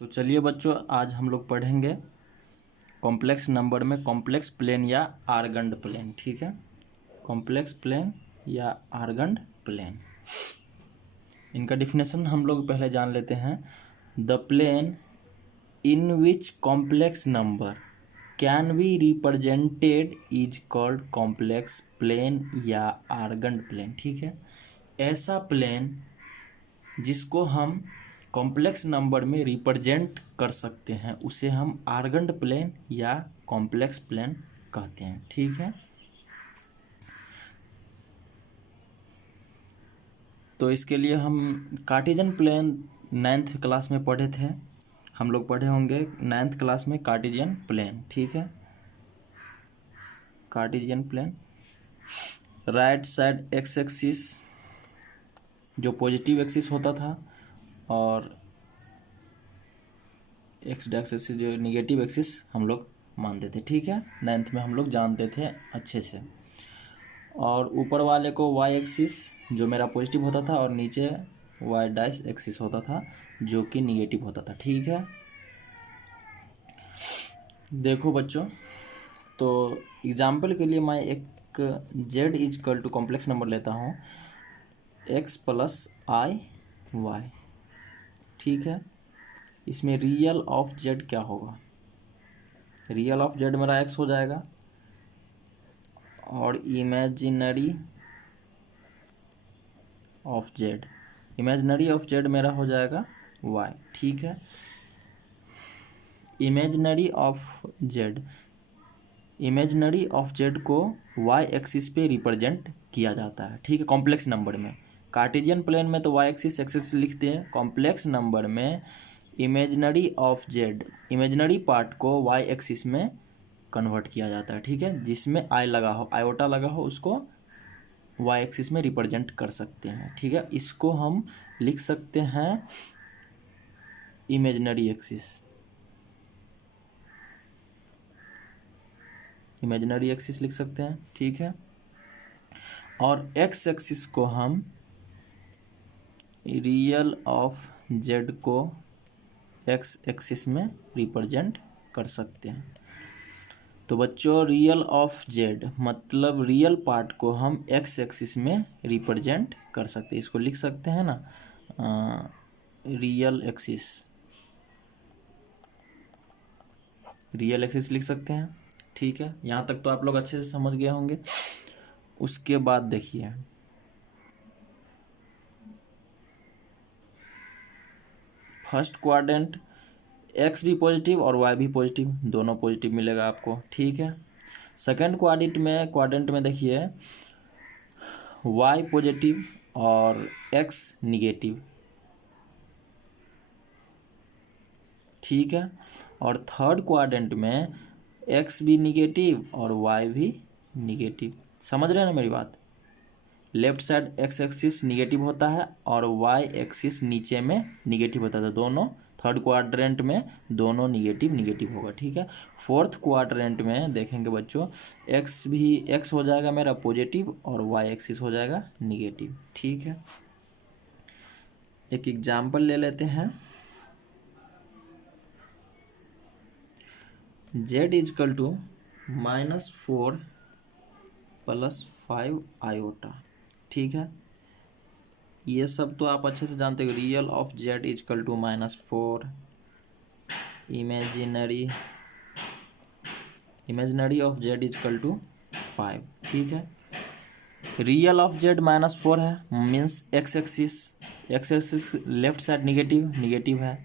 तो चलिए बच्चों, आज हम लोग पढ़ेंगे कॉम्प्लेक्स नंबर में कॉम्प्लेक्स प्लेन या आर्गन्ड प्लेन। ठीक है, कॉम्प्लेक्स प्लेन या आर्गन्ड प्लेन, इनका डिफिनेशन हम लोग पहले जान लेते हैं। The plane in which complex number can be represented is called complex plane या आर्गन्ड प्लेन। ठीक है, ऐसा प्लेन जिसको हम कॉम्प्लेक्स नंबर में रिप्रेजेंट कर सकते हैं उसे हम आर्गन्ड प्लेन या कॉम्प्लेक्स प्लेन कहते हैं। ठीक है, तो इसके लिए हम कार्टेशियन प्लेन 9th क्लास में पढ़े थे। हम लोग पढ़े होंगे 9th क्लास में कार्टेशियन प्लेन। ठीक है, Cartesian plane right side X axis जो पॉजिटिव एक्सिस होता था और एक्स एक्सिस जो निगेटिव एक्सिस हम लोग मानते थे। ठीक है, 9th में हम लोग जानते थे अच्छे से। और ऊपर वाले को वाई एक्सिस जो मेरा पॉजिटिव होता था और नीचे वाई डैश एक्सिस होता था जो कि निगेटिव होता था। ठीक है, देखो बच्चों, तो एग्जाम्पल के लिए मैं एक Z is equal to complex number लेता हूँ एक्स प्लस आई वाई। ठीक है, इसमें रियल ऑफ जेड क्या होगा? रियल ऑफ जेड मेरा एक्स हो जाएगा और इमेजिनरी ऑफ जेड मेरा हो जाएगा वाई। ठीक है, इमेजिनरी ऑफ जेड को वाई एक्सिस पे रिप्रेजेंट किया जाता है। ठीक है, कॉम्प्लेक्स नंबर में। कार्टेशियन प्लेन में तो वाई एक्सिस लिखते हैं, कॉम्प्लेक्स नंबर में imaginary of Z, imaginary part को वाई एक्सिस में कन्वर्ट किया जाता है। ठीक है, जिसमें आई लगा हो, आयोटा लगा हो, उसको वाई एक्सिस में रिप्रेजेंट कर सकते हैं। ठीक है, इसको हम लिख सकते हैं इमेजिनरी एक्सिस लिख सकते हैं। ठीक है, और एक्स एक्सिस को हम रियल ऑफ जेड को एक्स एक्सिस में रिप्रेजेंट कर सकते हैं। तो बच्चों, रियल ऑफ जेड मतलब रियल पार्ट को हम एक्स एक्सिस में रिप्रेजेंट कर सकते हैं। इसको लिख सकते हैं ना, रियल एक्सिस लिख सकते हैं। ठीक है, यहाँ तक तो आप लोग अच्छे से समझ गए होंगे। उसके बाद देखिए, फर्स्ट क्वाड्रेंट एक्स भी पॉजिटिव और वाई भी पॉजिटिव, दोनों पॉजिटिव मिलेगा आपको। ठीक है, सेकेंड क्वाड्रेंट में देखिए वाई पॉजिटिव और एक्स निगेटिव। ठीक है, और थर्ड क्वाड्रेंट में एक्स भी निगेटिव और वाई भी निगेटिव। समझ रहे हैं ना मेरी बात? Left side X axis negative होता है और वाई एक्सिस नीचे में निगेटिव होता है, दोनों थर्ड क्वाड्रेंट में दोनों निगेटिव होगा। ठीक है, फोर्थ क्वाड्रेंट में देखेंगे बच्चों, एक्स हो जाएगा मेरा पॉजिटिव और वाई एक्सिस हो जाएगा निगेटिव। ठीक है, एक एग्जाम्पल ले लेते हैं। Z is equal to -4 + 5 iota. ठीक है, ये सब तो आप अच्छे से जानते हो। Real of Z is equal to -4, imaginary of Z is equal to 5। ठीक है, रियल ऑफ जेड -4 है, means X axis left side negative है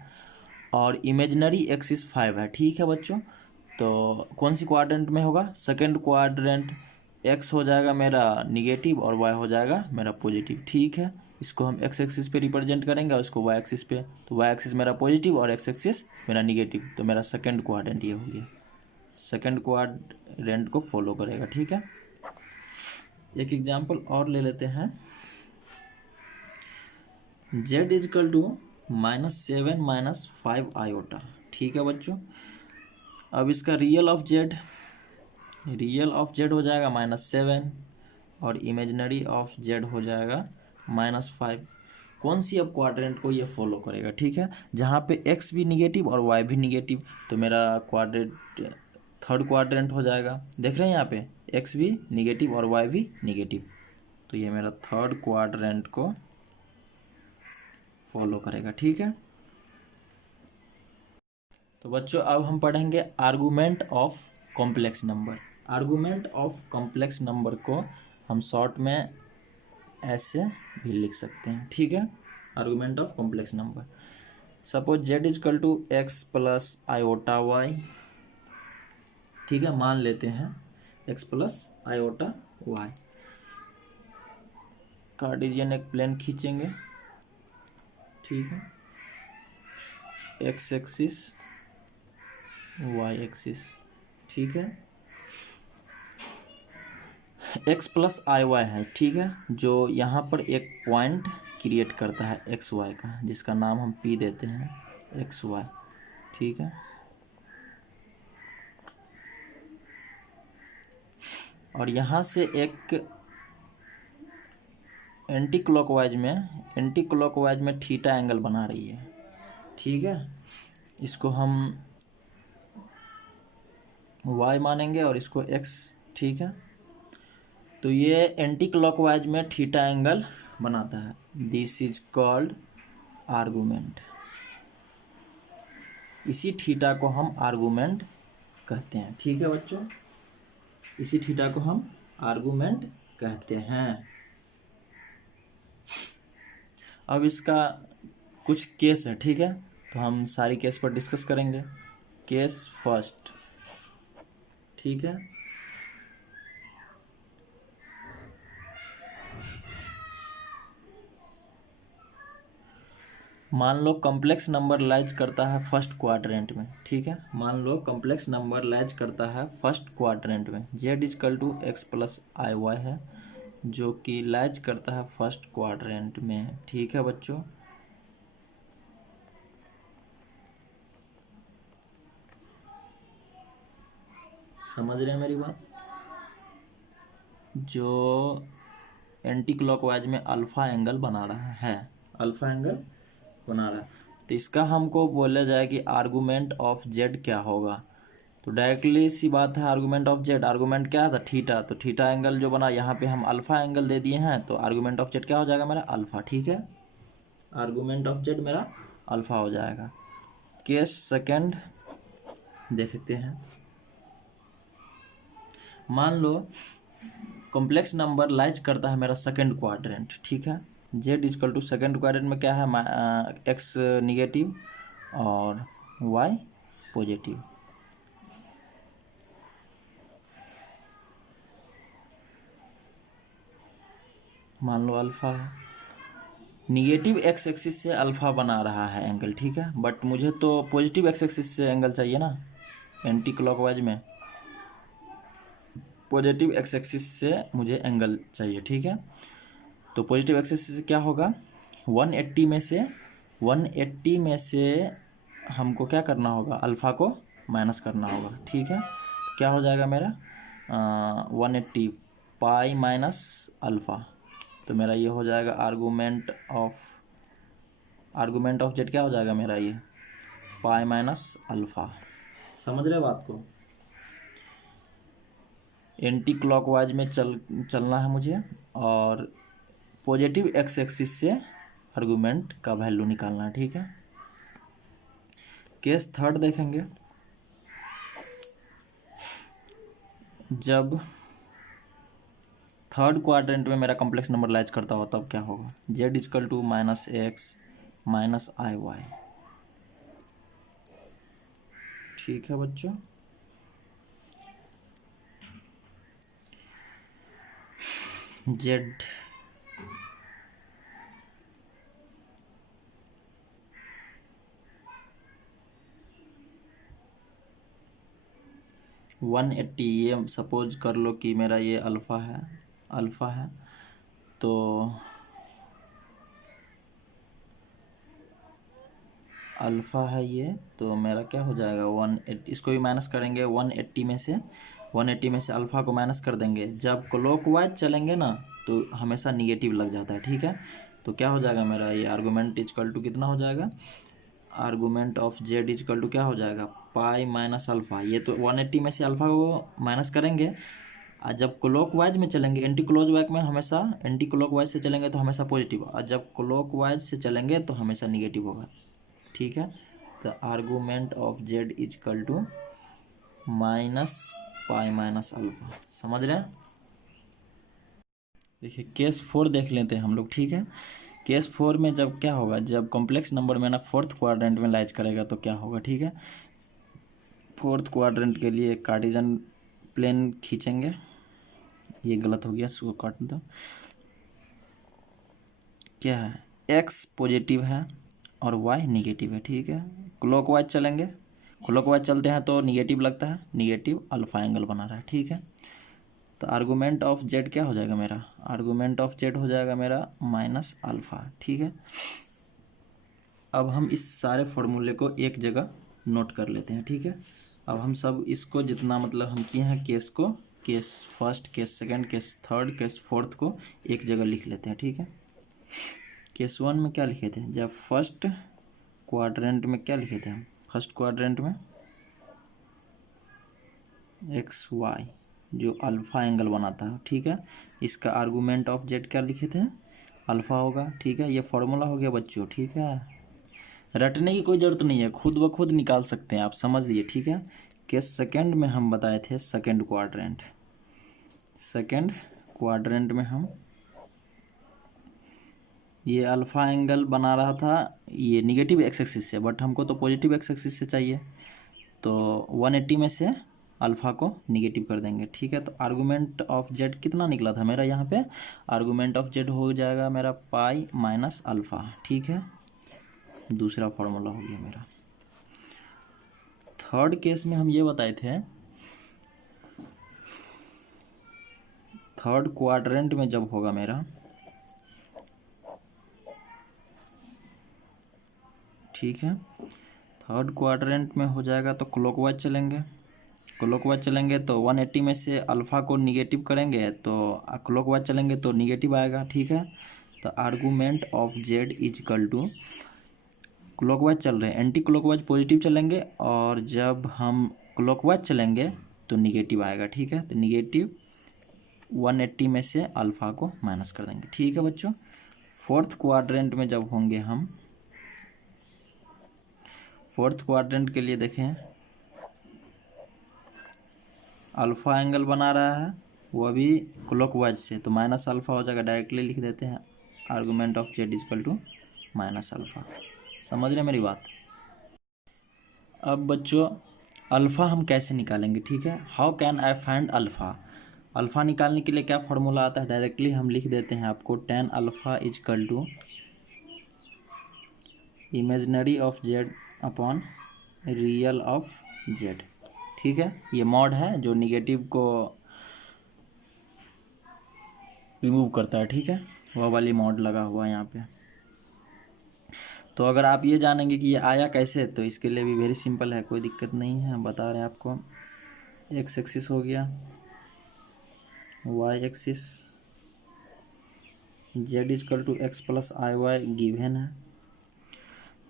और इमेजिनरी एक्सिस 5 है। ठीक है बच्चों, तो कौन सी क्वाड्रेंट में होगा? Second quadrant. एक्स हो जाएगा मेरा निगेटिव और वाई हो जाएगा मेरा पॉजिटिव। ठीक है, इसको हम एक्स एक्सिस पे रिप्रेजेंट करेंगे और इसको वाई एक्सिस पे। तो वाई एक्सिस मेरा पॉजिटिव और एक्स एक्सिस मेरा निगेटिव, तो मेरा सेकेंड क्वाड्रेंट ये हो गया। सेकेंड क्वाड्रेंट को फॉलो करेगा। ठीक है, एक एग्जाम्पल और ले लेते हैं। Z is equal to -7 - 5 iota. ठीक है बच्चों, अब इसका रियल ऑफ जेड हो जाएगा -7 और इमेजिनरी ऑफ जेड हो जाएगा -5। कौन सी अब क्वाड्रेंट को ये फॉलो करेगा, ठीक है, जहाँ पे एक्स भी निगेटिव और वाई भी निगेटिव, तो मेरा क्वाड्रेंट थर्ड क्वाड्रेंट हो जाएगा। देख रहे हैं यहाँ पे एक्स भी निगेटिव और वाई भी निगेटिव, तो ये मेरा थर्ड क्वाड्रेंट को फॉलो करेगा, ठीक है। तो बच्चों अब हम पढ़ेंगे argument of complex number. Argument of complex number को हम शॉर्ट में ऐसे भी लिख सकते हैं, ठीक है। Argument of complex number, suppose Z is equal to X plus iota Y, ठीक है, मान लेते हैं X plus iota Y. Cartesian एक प्लेन खींचेंगे, ठीक है, एक्स एक्सिस वाई एक्सिस, ठीक है, एक्स प्लस आई वाई है, ठीक है, जो यहाँ पर एक पॉइंट क्रिएट करता है एक्स वाई का, जिसका नाम हम पी देते हैं एक्स वाई, ठीक है। और यहाँ से एक एंटी क्लॉकवाइज में थीटा एंगल बना रही है, ठीक है, इसको हम y मानेंगे और इसको x, ठीक है। तो ये एंटी क्लॉकवाइज में थीटा एंगल बनाता है, दिस इज कॉल्ड आर्गूमेंट। इसी थीटा को हम आर्गूमेंट कहते हैं, ठीक है बच्चों, इसी थीटा को हम आर्गूमेंट कहते हैं। अब इसका कुछ केस है, ठीक है, तो हम सारी केस पर डिस्कस करेंगे। केस फर्स्ट, ठीक है, मान लो कॉम्प्लेक्स नंबर लाइज करता है फर्स्ट क्वाड्रेंट में, ठीक है, मान लो कॉम्प्लेक्स नंबर लाइज करता है फर्स्ट क्वाड्रेंट में, Z is equal to X plus I Y है, जो कि लाइज करता है फर्स्ट क्वाड्रेंट में, ठीक है बच्चों। समझ रहे हैं मेरी बात? जो एंटी क्लॉकवाइज में अल्फा एंगल बना रहा है, अल्फा एंगल बना रहा है, तो इसका हमको बोला जाए कि आर्गूमेंट ऑफ जेड क्या होगा। तो डायरेक्टली सी बात है, आर्गूमेंट ऑफ जेड, आर्गूमेंट क्या था, थीटा, तो थीटा एंगल जो बना, यहाँ पे हम अल्फा एंगल दे दिए हैं, तो आर्गूमेंट ऑफ जेड क्या हो जाएगा मेरा, अल्फा, ठीक है, आर्गूमेंट ऑफ जेड मेरा अल्फा हो जाएगा। केस सेकंड देखते हैं, मान लो कॉम्प्लेक्स नंबर लाइज करता है मेरा सेकंड क्वाड्रेंट, ठीक है, Z is equal to second quadrant में क्या है, एक्स निगेटिव और वाई पॉजिटिव, मान लो अल्फा है, निगेटिव एक्स एक्सिस से अल्फा बना रहा है एंगल, ठीक है, बट मुझे तो पॉजिटिव एक्स एक्सिस से एंगल चाहिए ना, एंटी क्लॉकवाइज में पॉजिटिव एक्स एक्सिस से मुझे एंगल चाहिए, ठीक है। तो पॉजिटिव एक्स एक्सिस से क्या होगा, 180 में से हमको क्या करना होगा, अल्फ़ा को माइनस करना होगा, ठीक है, क्या हो जाएगा मेरा 180 पाई माइनस अल्फ़ा, तो मेरा ये हो जाएगा आर्गूमेंट ऑफ जेड क्या हो जाएगा मेरा, ये पाई माइनस अल्फ़ा। समझ रहे बात को? एंटी क्लॉकवाइज में चलना है मुझे, और पॉजिटिव एक्स एक्सिस से आर्गूमेंट का वैल्यू निकालना है, ठीक है। केस थर्ड देखेंगे, जब थर्ड क्वाड्रेंट में मेरा कॉम्प्लेक्स नंबर लाइज करता हो तब क्या होगा, Z is equal to minus X minus I Y, ठीक है बच्चों। जेड वन 180, ये सपोज कर लो कि मेरा ये अल्फ़ा है, तो अल्फ़ा है ये, तो मेरा क्या हो जाएगा 180, इसको भी माइनस करेंगे 180 में से अल्फ़ा को माइनस कर देंगे। जब क्लॉकवाइज चलेंगे ना तो हमेशा निगेटिव लग जाता है, ठीक है, तो क्या हो जाएगा मेरा ये आर्गूमेंट इजकल टू कितना हो जाएगा, argument of Z is equal to क्या हो जाएगा, पाई माइनस अल्फ़ा। ये तो 180 में से अल्फ़ा को माइनस करेंगे, और जब क्लॉकवाइज में चलेंगे, एंटी क्लॉकवाइज में हमेशा, एंटी क्लॉकवाइज से चलेंगे तो हमेशा पॉजिटिव, और जब क्लॉकवाइज से चलेंगे तो हमेशा निगेटिव होगा। ठीक है, तो argument of Z is equal to minus pi minus alpha. समझ रहे हैं? देखिए केस 4 देख लेते हैं हम लोग। ठीक है, केस 4 में जब क्या होगा, जब कॉम्प्लेक्स नंबर में ना फोर्थ क्वाड्रेंट में लाइज करेगा तो क्या होगा। ठीक है, फोर्थ क्वाड्रेंट के लिए कार्टेशियन प्लेन खींचेंगे, ये गलत हो गया, इसको काट दो। क्या है, एक्स पॉजिटिव है और वाई निगेटिव है। ठीक है, क्लॉकवाइज चलेंगे, क्लॉकवाइज चलते हैं तो निगेटिव लगता है, निगेटिव अल्फा एंगल बना रहा है। ठीक है, तो आर्गूमेंट ऑफ जेड क्या हो जाएगा मेरा, आर्गूमेंट ऑफ जेड हो जाएगा मेरा माइनस अल्फ़ा। ठीक है, अब हम इस सारे फॉर्मूले को एक जगह नोट कर लेते हैं। ठीक है, अब हम सब इसको जितना मतलब हम किए हैं केस को, case first, case second, case third, case fourth को एक जगह लिख लेते हैं। ठीक है, केस 1 में क्या लिखे थे, जब फर्स्ट क्वाड्रेंट में क्या लिखे थे हम, फर्स्ट क्वाड्रेंट में एक्स वाई जो अल्फ़ा एंगल बनाता है। ठीक है, इसका आर्गूमेंट ऑफ जेड क्या लिखे थे, अल्फ़ा होगा। ठीक है, ये फॉर्मूला हो गया बच्चों। ठीक है, रटने की कोई ज़रूरत नहीं है, खुद ब खुद निकाल सकते हैं आप, समझ लिए। ठीक है, केस सेकंड में हम बताए थे सेकंड क्वाड्रेंट, सेकंड क्वाड्रेंट में हम ये अल्फ़ा एंगल बना रहा था, ये निगेटिव एक्स एक्सिस से, बट हमको तो पॉजिटिव एक्स एक्सिस से चाहिए, तो 180 में से अल्फ़ा को निगेटिव कर देंगे। ठीक है, तो आर्गूमेंट ऑफ जेड कितना निकला था मेरा यहाँ पे, आर्गूमेंट ऑफ जेड हो जाएगा मेरा पाई माइनस अल्फ़ा। ठीक है, दूसरा फॉर्मूला हो गया मेरा। थर्ड केस में हम ये बताए थे, थर्ड क्वाड्रेंट में जब होगा मेरा, ठीक है, थर्ड क्वाड्रेंट में हो जाएगा तो क्लॉकवाइज चलेंगे, क्लॉकवाइज चलेंगे तो 180 में से अल्फ़ा को निगेटिव करेंगे, तो क्लॉकवाइज चलेंगे तो निगेटिव आएगा। ठीक है, तो argument of Z is equal to, clockwise चल रहे हैं, एंटी क्लॉकवाइज पॉजिटिव चलेंगे, और जब हम क्लॉकवाइज चलेंगे तो निगेटिव आएगा। ठीक है, तो निगेटिव 180 में से अल्फ़ा को माइनस कर देंगे। ठीक है बच्चों, फोर्थ क्वाड्रेंट में जब होंगे हम, फोर्थ क्वाड्रेंट के लिए देखें, अल्फ़ा एंगल बना रहा है वो भी क्लॉकवाइज से, तो माइनस अल्फ़ा हो जाएगा, डायरेक्टली लिख देते हैं argument of Z is equal to minus alpha. समझ रहे मेरी बात? अब बच्चों अल्फ़ा हम कैसे निकालेंगे। ठीक है, how can I find alpha, alpha निकालने के लिए क्या फार्मूला आता है, डायरेक्टली हम लिख देते हैं आपको, tan alpha is equal to imaginary of Z upon real of Z. ठीक है, ये मॉड है जो निगेटिव को रिमूव करता है। ठीक है, वह वाली मॉड लगा हुआ है यहाँ पे। तो अगर आप ये जानेंगे कि ये आया कैसे, तो इसके लिए भी वेरी सिंपल है, कोई दिक्कत नहीं है, हम बता रहे हैं आपको। एक्स एक्सिस हो गया, Y axis, Z is equal to X plus I Y given है।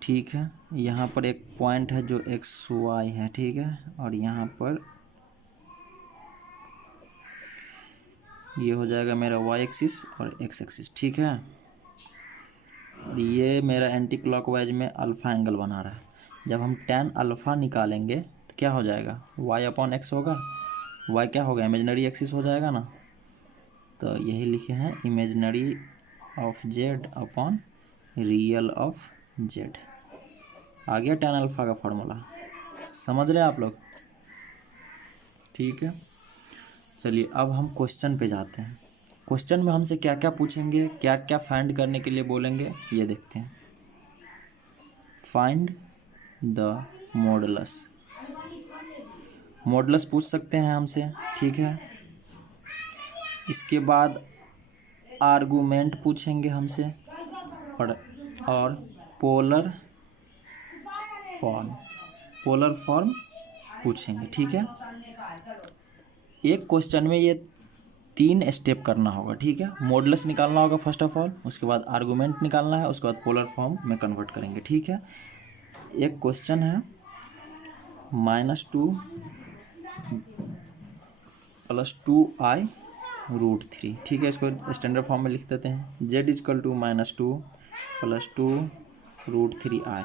ठीक है, यहाँ पर एक पॉइंट है जो एक्स वाई है। ठीक है, और यहाँ पर ये हो जाएगा मेरा वाई एक्सिस और एक्स एक्सिस। ठीक है, और ये मेरा एंटी क्लॉकवाइज में अल्फ़ा एंगल बना रहा है। जब हम tan अल्फ़ा निकालेंगे तो क्या हो जाएगा, y अपॉन एक्स होगा, y क्या होगा, इमेजनरी एक्सिस हो जाएगा ना, तो यही लिखे हैं imaginary of Z upon real of Z. आ गया tan अल्फ़ा का फॉर्मूला, समझ रहे हैं आप लोग? ठीक है, चलिए अब हम क्वेश्चन पे जाते हैं। क्वेश्चन में हमसे क्या क्या पूछेंगे, क्या क्या फाइंड करने के लिए बोलेंगे, ये देखते हैं। फाइंड द मॉडुलस, मॉडुलस पूछ सकते हैं हमसे। ठीक है, इसके बाद आर्गूमेंट पूछेंगे हमसे, और पोलर फॉर्म, पोलर फॉर्म पूछेंगे। ठीक है, एक क्वेश्चन में ये 3 स्टेप करना होगा, ठीक है। मॉडुलस निकालना होगा फर्स्ट ऑफ ऑल, उसके बाद आर्गूमेंट निकालना है, उसके बाद पोलर फॉर्म में कन्वर्ट करेंगे, ठीक है। एक क्वेश्चन है -2 + 2i√3, ठीक है। इसको स्टैंडर्ड फॉर्म में लिख देते हैं। z = -2 + 2√3i।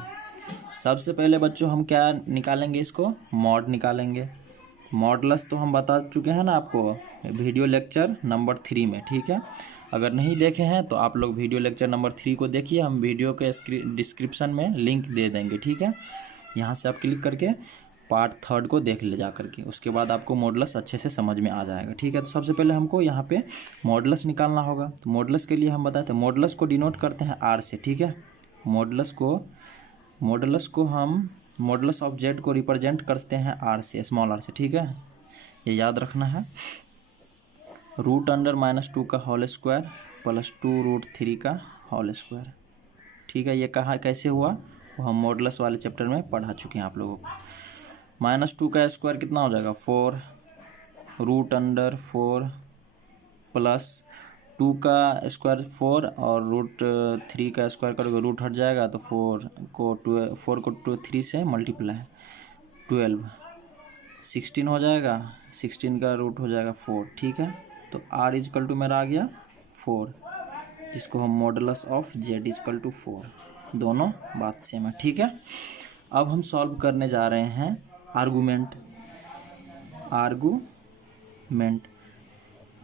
सबसे पहले बच्चों हम क्या निकालेंगे, इसको मॉड निकालेंगे। मॉडुलस तो हम बता चुके हैं ना आपको वीडियो लेक्चर नंबर 3 में, ठीक है। अगर नहीं देखे हैं तो आप लोग वीडियो लेक्चर नंबर 3 को देखिए, हम वीडियो के डिस्क्रिप्शन में लिंक दे देंगे, ठीक है। यहाँ से आप क्लिक करके पार्ट 3 को देख ले जा करके, उसके बाद आपको मॉडुलस अच्छे से समझ में आ जाएगा, ठीक है। तो सबसे पहले हमको यहाँ पे मॉडुलस निकालना होगा। तो मॉडुलस के लिए हम बताते हैं, मॉडुलस को डिनोट करते हैं आर से, ठीक है। मॉडुलस को हम मॉडुलस ऑफ जेड को रिप्रेजेंट करते हैं आर से, स्मॉल आर से, ठीक है। ये याद रखना है। √2 का होल स्क्वायर + 2√3 का होल स्क्वायर, ठीक है। ये कहाँ कैसे हुआ वो हम मॉडुलस वाले चैप्टर में पढ़ा चुके हैं आप लोगों को। -2 का स्क्वायर कितना हो जाएगा 4, √4 + 2 का स्क्वायर 4 और √3 का स्क्वायर करोगे रूट हट जाएगा, तो 4 को 3 से मल्टीप्लाई 12, 16 हो जाएगा। 16 का रूट हो जाएगा 4, ठीक है। तो r = मेरा आ गया 4, जिसको हम मॉडुलस ऑफ z = 4, दोनों बात सेम है, ठीक है। अब हम सॉल्व करने जा रहे हैं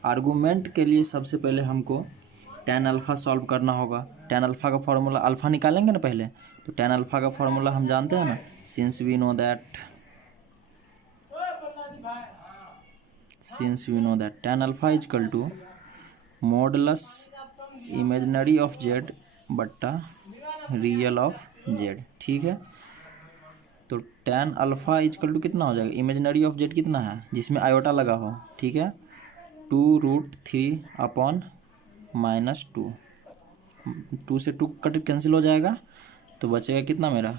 आर्गूमेंट के लिए सबसे पहले हमको tan अल्फ़ा सॉल्व करना होगा। tan अल्फ़ा का फॉर्मूला, अल्फ़ा निकालेंगे ना पहले, तो tan अल्फ़ा का फॉर्मूला हम जानते हैं ना, since we know that tan alpha = modulus imaginary of z बट्टा रियल ऑफ z, ठीक है। तो tan अल्फ़ा = कितना हो जाएगा, इमेजिनरी ऑफ z कितना है जिसमें आयोटा लगा हो, ठीक है। 2√3/-2, 2 से 2 कट कैंसिल हो जाएगा, तो बचेगा कितना मेरा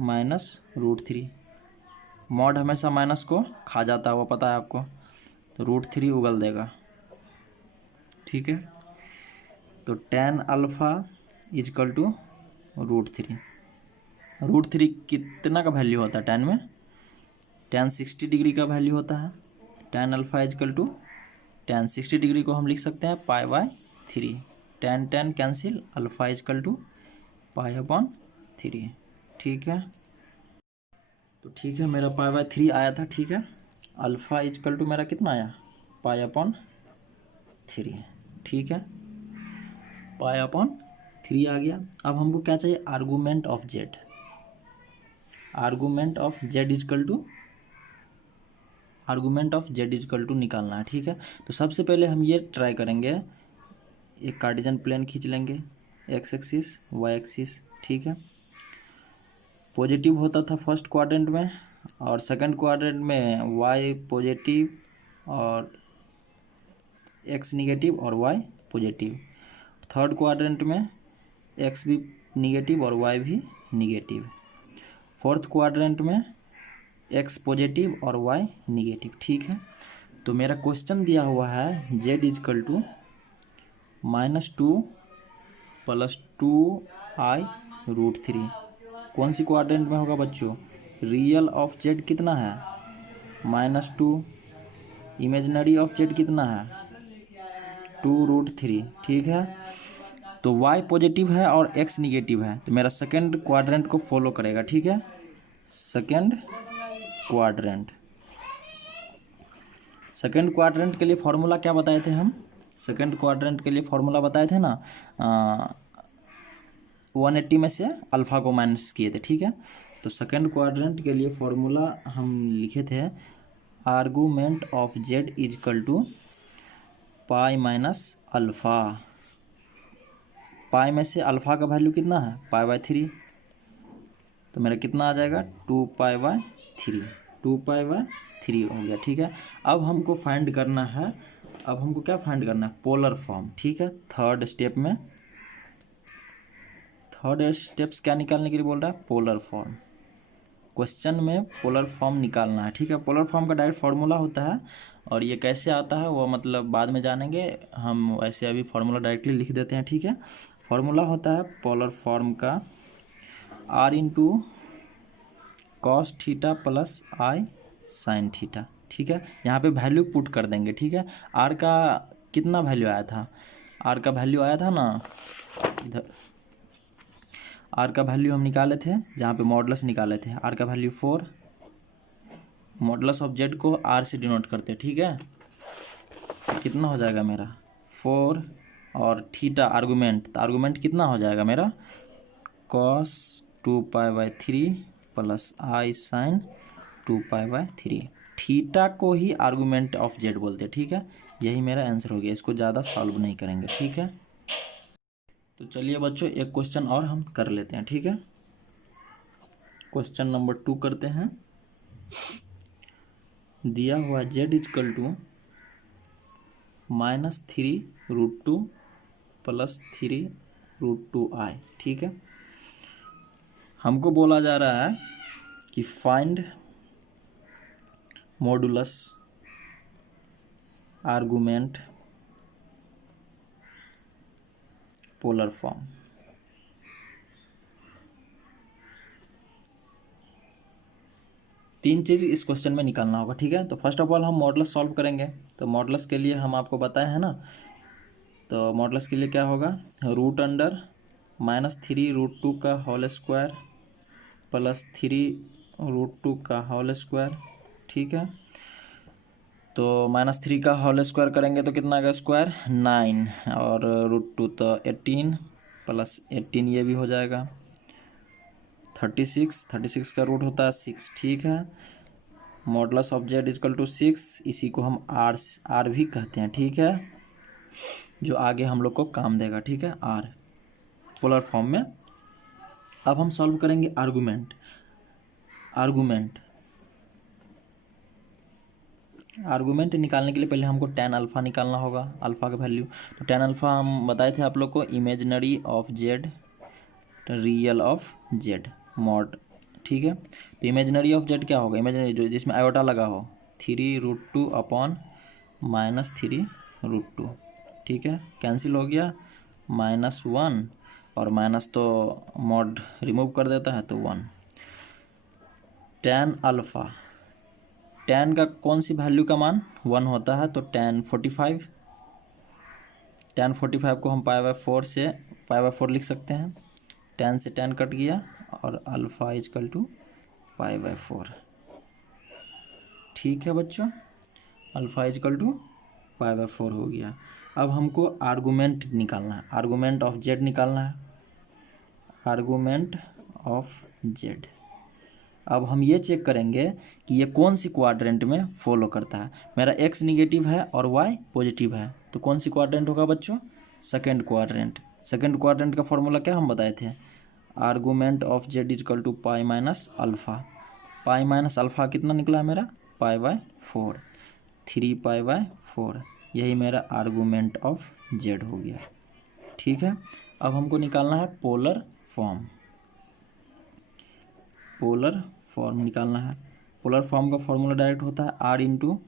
-√3। मॉड हमेशा माइनस को खा जाता है, वो पता है आपको, तो √3 उगल देगा, ठीक है। तो tan अल्फ़ा = √3। √3 कितना का वैल्यू होता है tan में, tan 60 डिग्री का वैल्यू होता है। tan अल्फ़ा = tan 60 डिग्री को हम लिख सकते हैं π/3, tan कैंसिल, अल्फ़ा = π/3, ठीक है। तो ठीक है, मेरा π/3 आया था, ठीक है। अल्फ़ा = मेरा कितना आया π/3, ठीक है। π/3 आ गया। अब हमको क्या चाहिए, आर्गूमेंट ऑफ z = निकालना है, ठीक है। तो सबसे पहले हम ये ट्राई करेंगे, एक कार्टेशियन प्लेन खींच लेंगे, x एक्सिस y एक्सिस, ठीक है। पॉजिटिव होता था फर्स्ट क्वाड्रेंट में, और सेकंड क्वाड्रेंट में y पॉजिटिव और x निगेटिव और y पॉजिटिव। थर्ड क्वाड्रेंट में x भी निगेटिव और y भी निगेटिव। फोर्थ क्वाड्रेंट में x पॉजिटिव और y निगेटिव, ठीक है। तो मेरा क्वेश्चन दिया हुआ है z = -2 + 2i√3। कौन सी क्वाड्रेंट में होगा बच्चों, रियल ऑफ z कितना है -2, इमेजिनरी ऑफ z कितना है 2√3, ठीक है। तो y पॉजिटिव है और x निगेटिव है, तो मेरा सेकंड क्वाड्रेंट को फॉलो करेगा, ठीक है। सेकंड क्वाड्रेंट के लिए फॉर्मूला क्या बताए थे हम, सेकंड क्वाड्रेंट के लिए फॉर्मूला बताए थे ना, 180 में से अल्फ़ा को माइनस किए थे, ठीक है। तो सेकंड क्वाड्रेंट के लिए फॉर्मूला हम लिखे थे, आर्गूमेंट ऑफ z = π-अल्फ़ा। पाई में से अल्फ़ा का वैल्यू कितना है π/3, तो मेरा कितना आ जाएगा 2π/3 हो गया, ठीक है। अब हमको फाइंड करना है, क्या फाइंड करना है, पोलर फॉर्म, ठीक है। थर्ड स्टेप्स क्या निकालने के लिए बोल रहा है, पोलर फॉर्म। क्वेश्चन में पोलर फॉर्म निकालना है, ठीक है। पोलर फॉर्म का डायरेक्ट फार्मूला होता है, और ये कैसे आता है वो मतलब बाद में जानेंगे हम, ऐसे अभी फार्मूला डायरेक्टली लिख देते हैं, ठीक है। फार्मूला होता है पोलर फॉर्म का r into cos theta plus आई साइन थीटा, ठीक है। यहाँ पे वैल्यू पुट कर देंगे, ठीक है। r का कितना वैल्यू आया था, r का वैल्यू आया था ना इधर, r का वैल्यू हम निकाले थे जहाँ पे मॉडुलस निकाले थे, r का वैल्यू 4, मॉडुलस ऑफ z को r से डिनोट करते हैं, ठीक है। तो कितना हो जाएगा मेरा 4 और थीटा आर्गूमेंट, तो आर्गूमेंट कितना हो जाएगा मेरा cos 2π/3 प्लस आई साइन 2π/3। थीटा को ही आर्गूमेंट ऑफ जेड बोलते हैं, ठीक है। यही मेरा आंसर हो गया, इसको ज़्यादा सॉल्व नहीं करेंगे, ठीक है। तो चलिए बच्चों एक क्वेश्चन और हम कर लेते हैं, ठीक है। क्वेश्चन नंबर 2 करते हैं। दिया हुआ z is equal to -3√2 plus 3√2i, ठीक है। हमको बोला जा रहा है कि find modulus argument polar form. तीन चीज़ इस क्वेश्चन में निकालना होगा, ठीक है। तो फर्स्ट ऑफ ऑल हम मॉडुलस सॉल्व करेंगे। तो मॉडुलस के लिए हम आपको बताए हैं ना, तो मॉडुलस के लिए क्या होगा, रूट अंडर -3√2 का होल स्क्वायर प्लस 3√2 का होल स्क्वायर, ठीक है। तो -3 का होल स्क्वायर करेंगे तो कितना आएगा स्क्वायर 9, और √2 तो 18 प्लस 18 ये भी हो जाएगा 36 का रूट होता है 6, ठीक है। Modulus of Z is equal to 6, इसी को हम आर भी कहते हैं, ठीक है, जो आगे हम लोग को काम देगा, ठीक है, आर पोलर फॉर्म में। अब हम सॉल्व करेंगे आर्गूमेंट निकालने के लिए पहले हमको tan अल्फ़ा निकालना होगा, अल्फ़ा का वैल्यू। तो tan अल्फ़ा हम बताए थे आप लोग को, imaginary of Z real of Z mod, ठीक है। तो इमेजनरी ऑफ जेड क्या होगा, इमेजनरी जो जिसमें आयोटा लगा हो 3√2 अपॉन -3√2, ठीक है। कैंसिल हो गया -1 और माइनस तो मॉड रिमूव कर देता है तो 1। tan अल्फ़ा, tan का कौन सी वैल्यू का मान 1 होता है, तो tan 45 को हम π/4 से π/4 लिख सकते हैं। tan से tan कट गया और अल्फ़ा इजकल टू π/4, ठीक है बच्चों, अल्फ़ा इजकल टू π/4 हो गया। अब हमको आर्गूमेंट निकालना है, आर्गूमेंट ऑफ जेड निकालना है, आर्गूमेंट ऑफ जेड। अब हम ये चेक करेंगे कि ये कौन सी क्वाड्रेंट में फॉलो करता है। मेरा x निगेटिव है और y पॉजिटिव है, तो कौन सी क्वाड्रेंट होगा बच्चों, सेकंड क्वाड्रेंट। सेकंड क्वाड्रेंट का फॉर्मूला क्या हम बताए थे, argument of Z is equal to pi minus alpha. Pi minus alpha कितना निकला मेरा π/4, 3π/4, यही मेरा आर्गूमेंट ऑफ जेड हो गया, ठीक है। अब हमको निकालना है पोलर फॉर्म, पोलर फॉर्म निकालना है। पोलर फॉर्म का फॉर्मूला डायरेक्ट होता है r into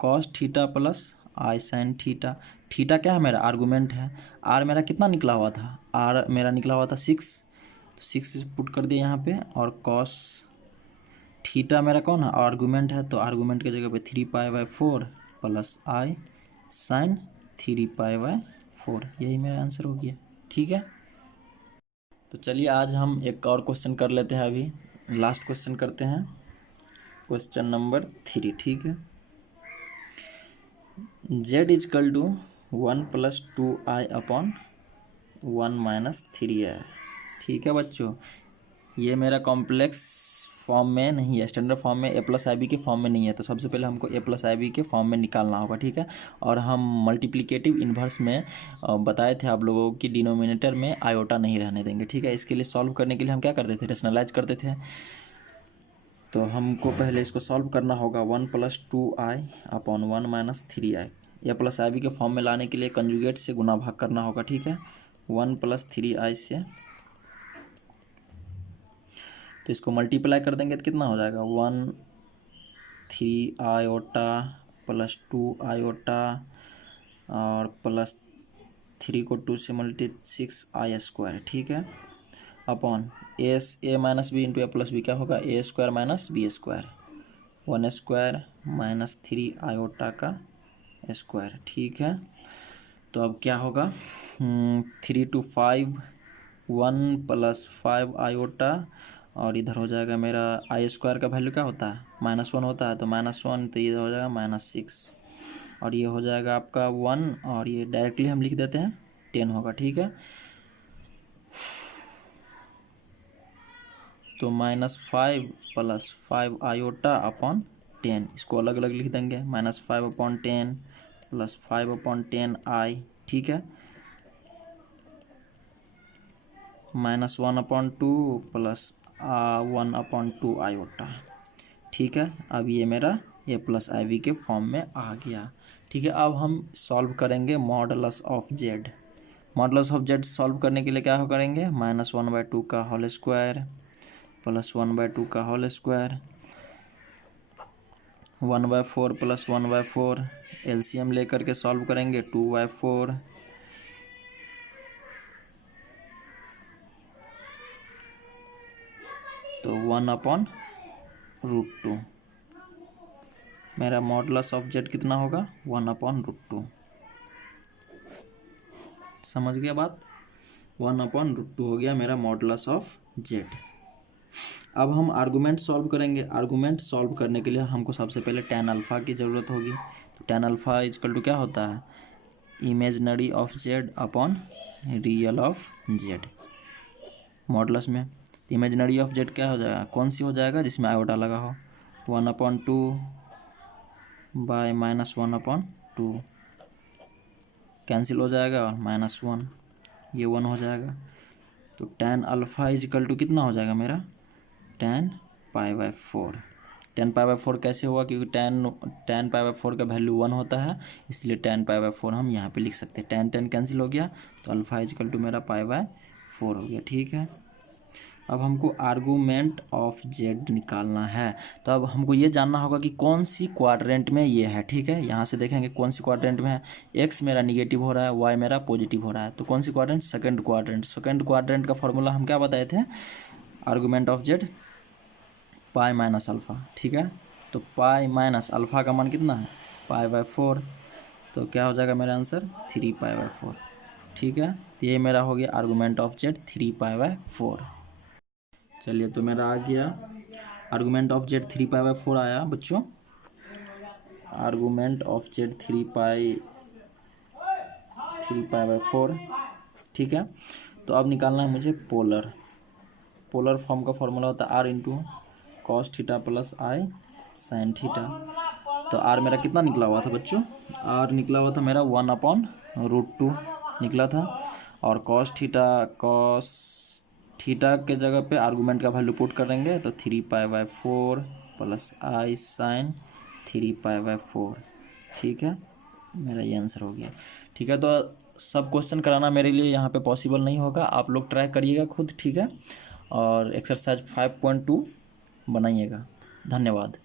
cos theta plus आई साइन थीटा। थीटा क्या है मेरा आर्गूमेंट है, r मेरा कितना निकला हुआ था, r मेरा निकला हुआ था 6, तो 6 पुट कर दिया यहाँ पे, और कॉस थीटा मेरा कौन है आर्गूमेंट है, तो आर्गूमेंट की जगह पे 3π/4 प्लस आई साइन 3π/4, यही मेरा आंसर हो गया, ठीक है। तो चलिए आज हम एक और क्वेश्चन कर लेते हैं, अभी लास्ट क्वेश्चन करते हैं, क्वेश्चन नंबर 3, ठीक है। z is equal to 1 + 2i upon 1 - 3i, ठीक है बच्चों। ये मेरा कॉम्प्लेक्स फॉर्म में नहीं है, स्टैंडर्ड फॉर्म में a+ib के फॉर्म में नहीं है, तो सबसे पहले हमको a+ib के फॉर्म में निकालना होगा, ठीक है। और हम मल्टीप्लिकेटिव इन्वर्स में बताए थे आप लोगों की डिनोमिनेटर में आयोटा नहीं रहने देंगे, ठीक है। इसके लिए सॉल्व करने के लिए हम क्या करते थे, रेशनलाइज करते थे। तो हमको पहले इसको सॉल्व करना होगा 1 + 2i अपॉन 1 - 3i, a+ib के फॉर्म में लाने के लिए कंजुगेट से गुना भाग करना होगा, ठीक है। 1 + 3i से तो इसको मल्टीप्लाई कर देंगे तो कितना हो जाएगा 1 3 आयोटा प्लस 2 आयोटा और प्लस 3 को 2 से मल्टी 6 आई स्क्वायर, ठीक है, upon a minus b into a plus b क्या होगा a square minus b square 1 square minus 3 iota का स्क्वायर, ठीक है। तो अब क्या होगा 3 to 5 1 प्लस 5 आयोटा और इधर हो जाएगा मेरा आई स्क्वायर का वैल्यू क्या होता है -1 होता है, तो -1 तो ये हो जाएगा -6 और ये हो जाएगा आपका 1 और ये डायरेक्टली हम लिख देते हैं 10 होगा, ठीक है। तो -5 प्लस 5 आयोटा अपॉन 10 इसको अलग अलग लिख देंगे -5 अपॉन 10 प्लस 5 अपॉन 10 आई, ठीक है, -1 अपॉन 2 प्लस 1 अपॉन 2 आयोटा, ठीक है। अब ये मेरा ये प्लस आई वी के फॉर्म में आ गया, ठीक है। अब हम सॉल्व करेंगे modulus of Z. Modulus of Z solve करने के लिए क्या करेंगे -1/2 का होल स्क्वायर प्लस 1/2 का होल स्क्वायर 1/4 प्लस 1/4 एलसीएम लेकर के सॉल्व करेंगे 2/4 तो 1/√2 मेरा मॉडुलस ऑफ जेड कितना होगा 1/√2। समझ गया बात, 1/√2 हो गया मेरा मॉडुलस ऑफ जेड। अब हम आर्गूमेंट सॉल्व करेंगे। आर्गूमेंट सॉल्व करने के लिए हमको सबसे पहले tan अल्फ़ा की ज़रूरत होगी। तो tan अल्फ़ा इक्वल टू क्या होता है imaginary of Z upon real of Z modulus में। इमेजनरी ऑफ जेड क्या हो जाएगा कौन सी हो जाएगा जिसमें आयोटा लगा हो 1/2 बाय -1/2 कैंसिल हो जाएगा और -1 ये 1 हो जाएगा। तो tan अल्फ़ा इक्वल टू कितना हो जाएगा मेरा tan π/4। tan π/4 कैसे हुआ क्योंकि tan π/4 का वैल्यू 1 होता है इसलिए tan π/4 हम यहाँ पे लिख सकते हैं। tan कैंसिल हो गया तो अल्फ़ा इक्वल टू मेरा π/4 हो गया, ठीक है। अब हमको आर्गूमेंट ऑफ जेड निकालना है। तो अब हमको ये जानना होगा कि कौन सी क्वाड्रेंट में ये है, ठीक है। यहाँ से देखेंगे कौन सी क्वाड्रेंट में है। एक्स मेरा निगेटिव हो रहा है वाई मेरा पॉजिटिव हो रहा है, तो कौन सी quadrant second quadrant. Second quadrant का फॉर्मूला हम क्या बताए थे argument of Z pi minus alpha, ठीक है। तो पाई माइनस अल्फ़ा का मान कितना है π/4 तो क्या हो जाएगा मेरा आंसर 3 π/4, ठीक है। तो ये मेरा हो गया आर्गूमेंट ऑफ जेड 3 π/4। चलिए तो मेरा आ गया आर्गूमेंट ऑफ जेड 3 π/4 आया बच्चों। आर्गूमेंट ऑफ जेड 3 π/4, ठीक है। तो अब निकालना है मुझे पोलर फॉर्म का फॉर्मूला होता है R into cos theta plus आई साइन थीटा। तो आर मेरा कितना निकला हुआ था बच्चों आर निकला हुआ था मेरा 1/√2 निकला था और कॉस थीटा के जगह पे आर्गूमेंट का वैल्यू पुट करेंगे तो 3 π/4 प्लस आई साइन 3 π/4, ठीक है। मेरा ये आंसर हो गया, ठीक है। तो सब क्वेश्चन कराना मेरे लिए यहाँ पे पॉसिबल नहीं होगा, आप लोग ट्राई करिएगा खुद, ठीक है। और एक्सरसाइज 5.2 बनाइएगा। धन्यवाद।